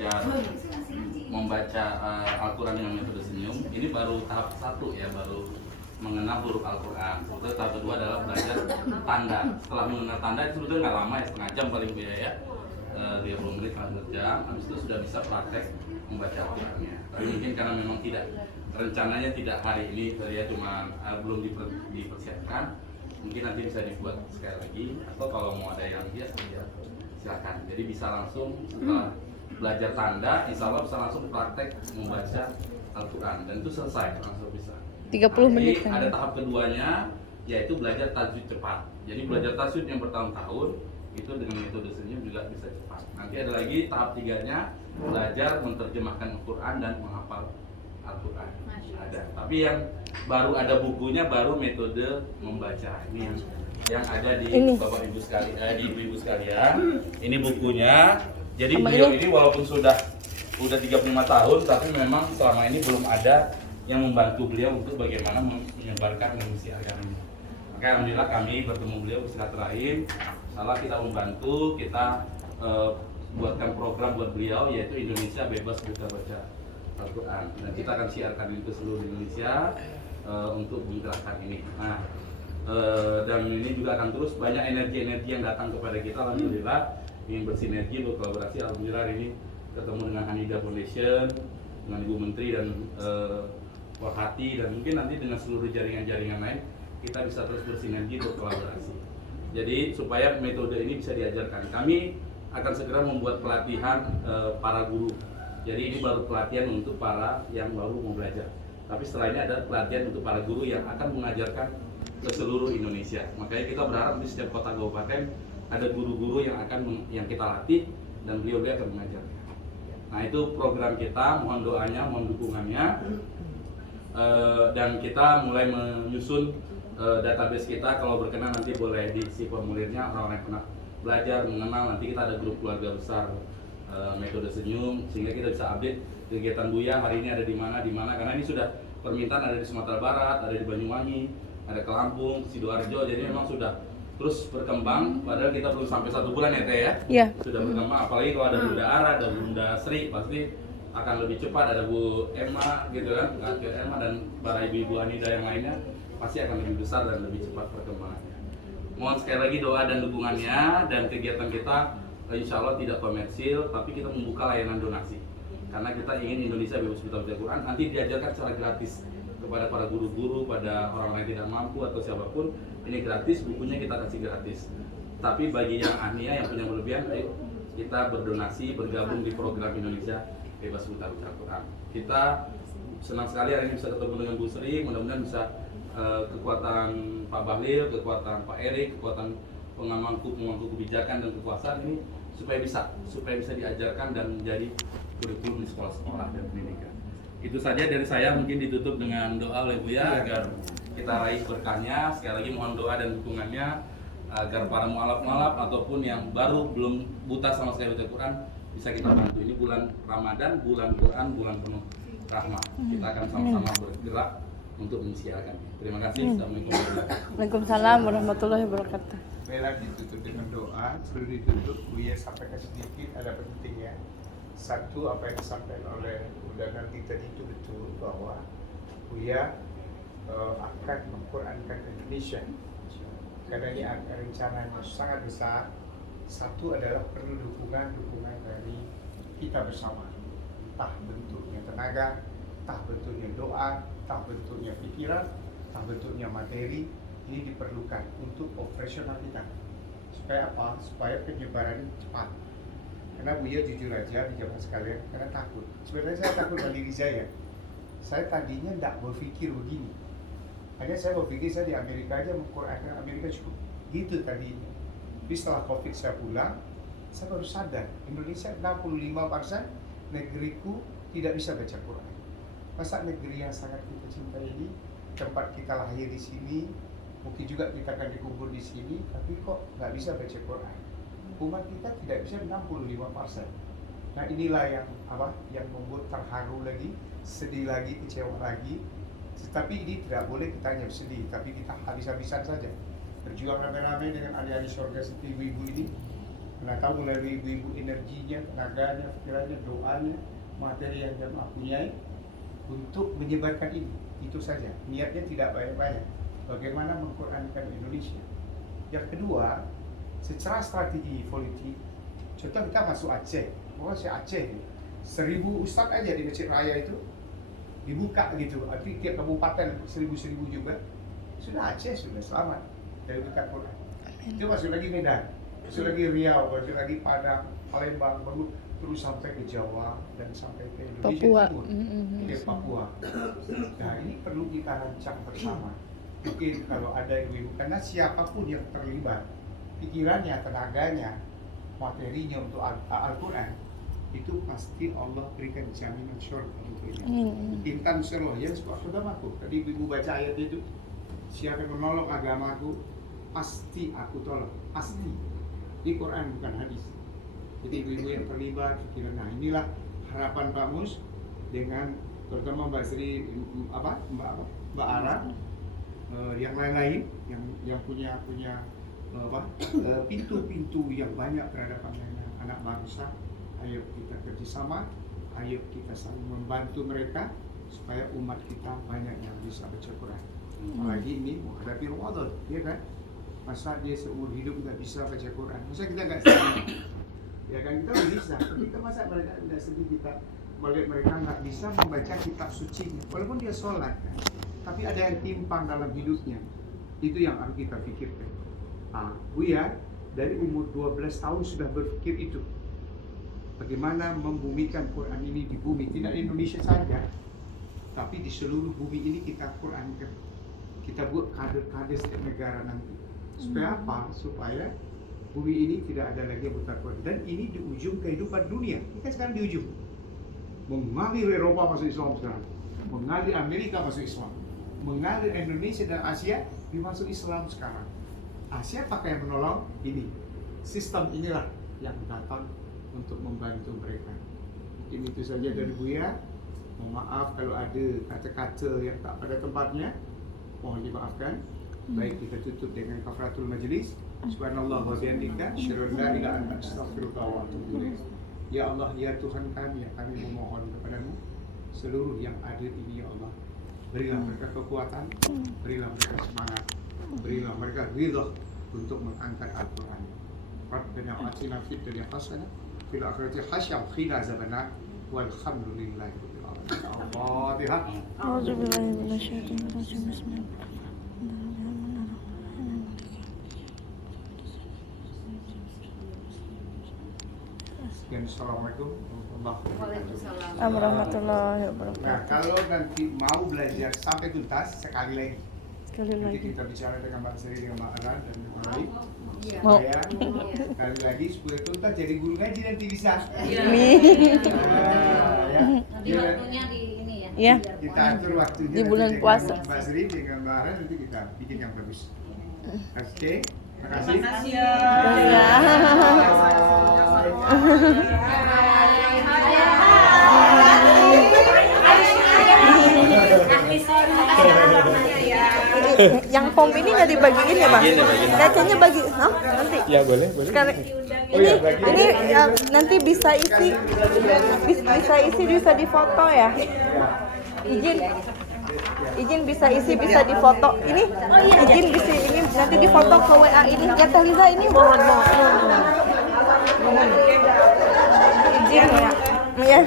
belajar membaca Al-Quran dengan metode senyum. Ini baru tahap 1 ya, baru mengenal huruf Al-Quran. Terus tahap kedua adalah belajar tanda. Setelah mengenal tanda itu sebetulnya nggak lama ya, setengah jam paling biaya, 30 menit atau jam. Habis itu sudah bisa praktek membaca Al-Qurannya. Tapi mungkin karena memang tidak, rencananya tidak hari ini, saya cuma belum dipersiapkan. Mungkin nanti bisa dibuat sekali lagi, atau kalau mau ada yang biasa ya silakan. Jadi bisa langsung setelah belajar tanda, insya Allah bisa langsung praktek membaca Al-Quran, dan itu selesai langsung bisa. 30 menit kan. Ada tahap keduanya, yaitu belajar tajwid cepat. Jadi belajar tajwid yang bertahun-tahun itu dengan metode senyum juga bisa cepat. Nanti ada lagi tahap 3-nya, belajar menerjemahkan Al-Quran dan menghafal Al-Quran. Ada. Tapi yang baru ada bukunya baru metode membaca. Ini yang ada di Bapak Ibu sekalian, di Ibu-ibu sekalian. Ini bukunya. Jadi beliau ini walaupun sudah 35 tahun, tapi memang selama ini belum ada yang membantu beliau untuk bagaimana menyebarkan misi agama ini. Maka alhamdulillah kami bertemu beliau bersilaturahim. Salah kita membantu, kita buatkan program buat beliau, yaitu Indonesia Bebas Buta Baca Al-Quran. Dan kita akan siarkan itu ke seluruh Indonesia untuk menggerakkan ini. Nah, dan ini juga akan terus banyak energi-energi yang datang kepada kita. Alhamdulillah ingin bersinergi, berkolaborasi. Alhamdulillah ini ketemu dengan Hanida Foundation, dengan Ibu Menteri dan Wakati, dan mungkin nanti dengan seluruh jaringan-jaringan lain kita bisa terus bersinergi, berkolaborasi. Jadi supaya metode ini bisa diajarkan. Kami akan segera membuat pelatihan para guru. Jadi ini baru pelatihan untuk para yang baru mau belajar. Tapi setelah ini ada pelatihan untuk para guru yang akan mengajarkan ke seluruh Indonesia. Makanya kita berharap di setiap kota kabupaten ada guru-guru yang kita latih, dan beliau akan mengajar. Nah, itu program kita, mohon doanya, mohon dukungannya. Dan kita mulai menyusun database kita. Kalau berkenan nanti boleh diisi formulirnya, orang-orang yang pernah belajar, mengenal. Nanti kita ada grup keluarga besar metode senyum, sehingga kita bisa update kegiatan Buya hari ini ada di mana, karena ini sudah permintaan, ada di Sumatera Barat, ada di Banyuwangi, ada ke Lampung, Sidoarjo. Jadi memang sudah terus berkembang, padahal kita belum sampai 1 bulan ya Teh ya? Iya. Sudah berkembang, apalagi kalau ada Bunda Ara, ada Bunda Sri, pasti akan lebih cepat. Ada Bu Emma gitu kan, Bu Emma dan para ibu-ibu Anida yang lainnya pasti akan lebih besar dan lebih cepat perkembangannya. Mohon sekali lagi doa dan dukungannya, dan kegiatan kita insya Allah tidak komersil, tapi kita membuka layanan donasi. Karena kita ingin Indonesia Bebas Buta Baca Al-Quran nanti diajarkan secara gratis kepada para guru-guru, pada orang yang tidak mampu atau siapapun. Ini gratis, bukunya kita kasih gratis. Tapi bagi yang ahliya, yang punya berlebihan, ayo kita berdonasi, bergabung di program Indonesia Bebas Buta Baca Al-Quran. Kita senang sekali hari ini bisa ketemu dengan Bu Sri. Mudah-mudahan bisa kekuatan Pak Bahlil, kekuatan Pak Erik, kekuatan pemangku kebijakan dan kekuasaan ini supaya bisa diajarkan dan menjadi kurikulum di sekolah-sekolah dan pendidikan. Itu saja dari saya, mungkin ditutup dengan doa oleh Buya agar kita raih berkahnya. Sekali lagi mohon doa dan dukungannya agar para mualaf-mualaf ataupun yang baru belum buta sama sekali baca Quran bisa kita bantu. Ini bulan Ramadan, bulan Quran, bulan penuh rahmat. Kita akan sama-sama bergerak untuk mensiarkan. Terima kasih. Assalamualaikum warahmatullahi wabarakatuh. Waalaikumsalam warahmatullahi wabarakatuh. Bella ditutup dengan doa, sebelum ditutup Buya sampaikan sedikit, ada pentingnya. Satu, apa yang disampaikan oleh undangan kita itu betul, bahwa Buya akan mengqurankan Indonesia. Karena ini rencananya sangat besar. Satu adalah perlu dukungan dari kita bersama. Entah bentuknya tenaga, entah bentuknya doa, entah bentuknya pikiran, entah bentuknya materi. Ini diperlukan untuk operasional kita. Supaya apa? Supaya penyebaran cepat. Karena Buya jujur aja di zaman sekalian, karena takut. Sebenarnya saya takut dengan diri saya. Saya tadinya tidak berpikir begini. Hanya saya berpikir saya di Amerika aja, mengqurankan Amerika cukup. Gitu tadinya. Tapi setelah COVID saya pulang, saya baru sadar Indonesia 65% negeriku tidak bisa baca Quran. Masa negeri yang sangat kita cintai ini, tempat kita lahir di sini, mungkin juga kita akan dikubur di sini, tapi kok nggak bisa baca Quran? Umat kita tidak bisa 65%. Nah inilah yang membuat terharu lagi, sedih lagi, kecewa lagi. Tetapi ini tidak boleh kita hanya sedih, tapi kita habis-habisan saja. Berjuang rame-rame dengan adik-adik surga seperti ibu-ibu ini, Karena tahu melalui ibu-ibu energinya, tenaganya, pikirannya, doanya, materi yang jamaah punyai untuk menyebarkan ini. Itu saja. Niatnya tidak banyak-banyak. Bagaimana mengqurankan Indonesia. Yang kedua, secara strategi politik, contoh kita masuk Aceh. Oh, si Aceh ni 1000 ustaz aja di Masjid Raya itu dibuka gitu. Arti tiap kabupaten 1000 juga. Sudah Aceh sudah selamat dari berkat Quran. Itu masuk lagi Medan, masuk lagi Riau, masuk lagi Padang, Palembang, baru terus sampai ke Jawa dan sampai ke Indonesia Papua. Timur, ke Papua. Nah ini perlu kita rancang bersama. Mungkin kalau ada ibu-ibu, karena siapapun yang terlibat, pikirannya, tenaganya, materinya untuk Al-Quran, itu pasti Allah berikan jaminan syurga untuk ini. Intan Syarah yang saudaraku, tadi ibu baca ayat itu, siapa yang menolong agamaku, pasti aku tolong, pasti. Di Quran bukan hadis. Jadi ibu-ibu yang terlibat, pikiran, nah inilah harapan Pak Mus dengan terutama Mbak Sri, Mbak Ara, yang lain-lain yang punya pintu-pintu yang banyak terhadap anak bangsa. Ayo kita kerjasama, ayo kita saling membantu mereka supaya umat kita banyak yang bisa baca Quran. Apalagi ini menghadapi Ramadan, ya kan? Masa dia seumur hidup nggak bisa baca Quran? Masa kita nggak sedih? Ya kan kita bisa. Tapi kita masa mereka tidak sedih kita melihat mereka nggak bisa membaca kitab suci, walaupun dia sholat, kan? Tapi ada yang timpang dalam hidupnya. Itu yang harus kita pikirkan. Buya dari umur 12 tahun sudah berpikir itu. Bagaimana membumikan Quran ini di bumi, tidak di Indonesia saja, tapi di seluruh bumi ini kita Qurankan. Kita buat kader-kader setiap negara nanti. Supaya apa? Supaya bumi ini tidak ada lagi yang buta Quran. Dan ini di ujung kehidupan dunia. Kita sekarang di ujung. Mengalir Eropa masuk Islam sekarang. Mengalir Amerika masuk Islam. Mengalir Indonesia dan Asia dimasuk Islam sekarang. Siapa yang menolong? Ini. Sistem inilah yang datang untuk membantu mereka. Mungkin itu saja dari Buya. Mohon maaf kalau ada kata-kata yang tak pada tempatnya. Mohon dimaafkan. Baik, kita tutup dengan kafaratul majlis. Subhanallah wa bihamdika, asyhadu an la ilaha illa anta, astaghfiruka wa atubu ilaik. Ya Allah, ya Tuhan kami, yang kami memohon kepadamu seluruh yang ada ini, ya Allah. Berilah mereka kekuatan, berilah mereka semangat, berilah mereka ridha untuk mengangkat Al-Quran. Rabbana atina fid dunya hasanah fil akhirati hasanah wa qina azabannar walhamdulillahi rabbil alamin. Al-Fatihah. A'udzubillahi minasyaitonir rajim. Bismillahirrahmanirrahim. Assalamualaikum Warahmatullahi Nah, wabarakatuh. kalau nanti mau belajar sampai tuntas sekali lagi. Sekali Nanti lagi. kita bicara dengan Mbak Sri, dengan Mbak Alan dan dengan Malik. Mau. Supaya sekali lagi supaya tuntas jadi guru ngaji nanti bisa. Amin. Ya. Nanti waktunya di ini ya. Ya. Kita atur waktunya Di nanti bulan dengan puasa. Mbak Sri dengan Mbak Alan nanti kita bikin yang bagus. Oke. Terima kasih. Yang pom ini nggak dibagiin ya, Bang? Bagiin ya, bagiin. Kacanya bagi, nanti. Ya boleh. Sekarang Oh iya, bagiin. ini nanti bisa isi, bisa difoto ya. Izin bisa isi, bisa difoto. Ini izin bisa ini nanti difoto ke WA ini. Ya Teh Liza ini izin ya. Ya.